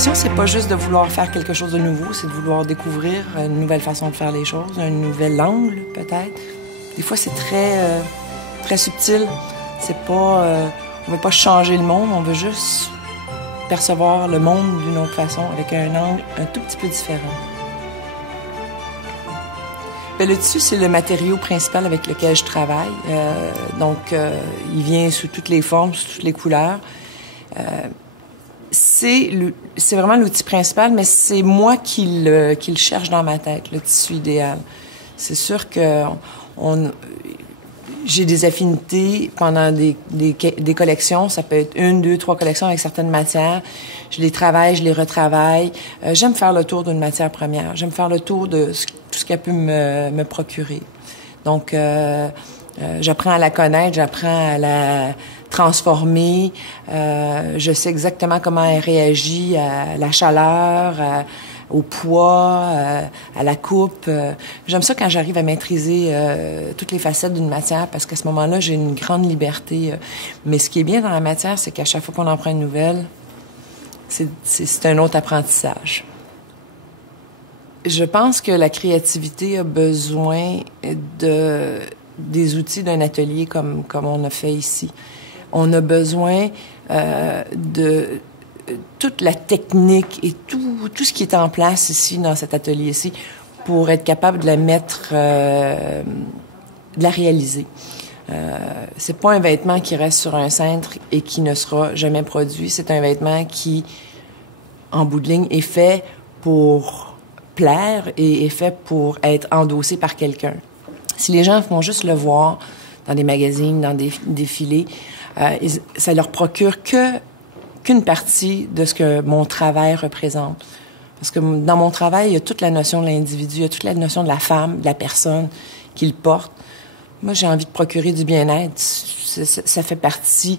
L'innovation, c'est pas juste de vouloir faire quelque chose de nouveau, c'est de vouloir découvrir une nouvelle façon de faire les choses, un nouvel angle, peut-être. Des fois, c'est très subtil. C'est pas... on veut pas changer le monde, on veut juste percevoir le monde d'une autre façon, avec un angle un tout petit peu différent. Bien, le tissu, c'est le matériau principal avec lequel je travaille. Il vient sous toutes les formes, sous toutes les couleurs. C'est vraiment l'outil principal, mais c'est moi qui le cherche dans ma tête, le tissu idéal. C'est sûr que j'ai des affinités pendant des collections. Ça peut être 1, 2, 3 collections avec certaines matières. Je les travaille, je les retravaille. J'aime faire le tour d'une matière première. J'aime faire le tour de tout ce qu'elle peut me procurer. Donc, j'apprends à la connaître, j'apprends à la transformer. Je sais exactement comment elle réagit à la chaleur, au poids, à la coupe. J'aime ça quand j'arrive à maîtriser toutes les facettes d'une matière parce qu'à ce moment-là, j'ai une grande liberté. Mais ce qui est bien dans la matière, c'est qu'à chaque fois qu'on en prend une nouvelle, c'est un autre apprentissage. Je pense que la créativité a besoin des outils d'un atelier comme on a fait ici. On a besoin de toute la technique et tout ce qui est en place ici, dans cet atelier-ci, pour être capable de la mettre, de la réaliser. C'est pas un vêtement qui reste sur un cintre et qui ne sera jamais produit. C'est un vêtement qui, en bout de ligne, est fait pour plaire et est fait pour être endossé par quelqu'un. Si les gens vont juste le voir dans des magazines, dans des défilés, ça leur procure qu'une partie de ce que mon travail représente. Parce que dans mon travail, il y a toute la notion de l'individu, il y a toute la notion de la femme, de la personne qui le porte. Moi, j'ai envie de procurer du bien-être. Ça fait partie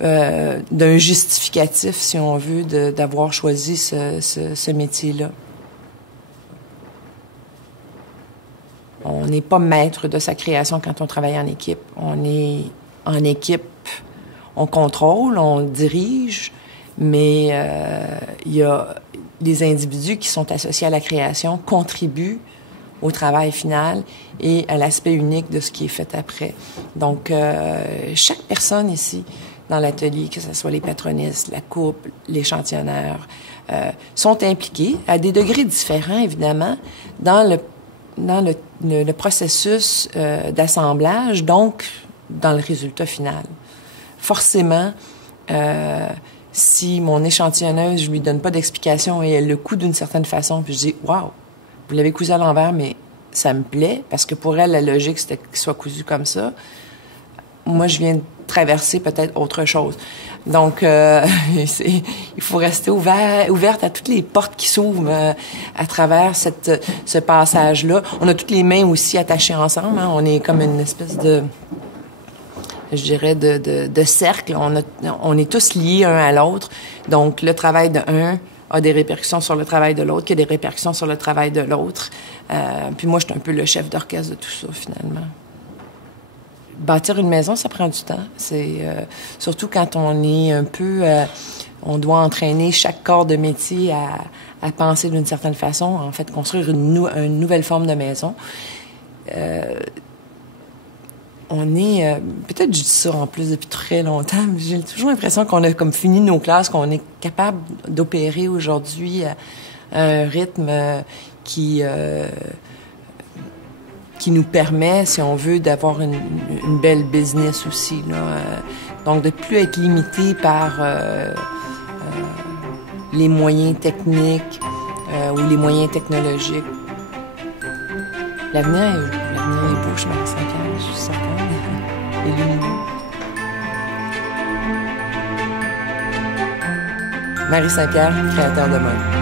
d'un justificatif, si on veut, d'avoir choisi ce métier-là. On n'est pas maître de sa création quand on travaille en équipe. On est en équipe, on contrôle, on dirige, mais il y a des individus qui sont associés à la création, contribuent au travail final et à l'aspect unique de ce qui est fait après. Donc, chaque personne ici dans l'atelier, que ce soit les patronistes, la coupe, l'échantillonneur, sont impliqués à des degrés différents, évidemment, dans le processus d'assemblage, donc dans le résultat final. Forcément, si mon échantillonneuse, je lui donne pas d'explication et elle le coud d'une certaine façon, puis je dis « Wow, vous l'avez cousu à l'envers, mais ça me plaît, parce que pour elle, la logique, c'était qu'il soit cousu comme ça. » Moi, je viens de traverser peut-être autre chose. Donc, il faut rester ouverte à toutes les portes qui s'ouvrent à travers ce passage-là. On a toutes les mains aussi attachées ensemble. Hein. On est comme une espèce de cercle. On est tous liés un à l'autre. Donc, le travail de un a des répercussions sur le travail de l'autre, qui a des répercussions sur le travail de l'autre. Puis moi, je suis un peu le chef d'orchestre de tout ça, finalement. Bâtir une maison, ça prend du temps. C'est surtout quand on est un peu... on doit entraîner chaque corps de métier à penser d'une certaine façon, en fait, construire une nouvelle forme de maison. On est... peut-être je dis ça en plus depuis très longtemps, mais j'ai toujours l'impression qu'on a comme fini nos classes, qu'on est capable d'opérer aujourd'hui à un rythme qui nous permet, si on veut, d'avoir une belle business aussi, là. Donc, de plus être limité par les moyens techniques ou les moyens technologiques. L'avenir est beau chez Marie Saint-Pierre, je suis certaine. Et lumineux. Marie Saint-Pierre, créateur de mode.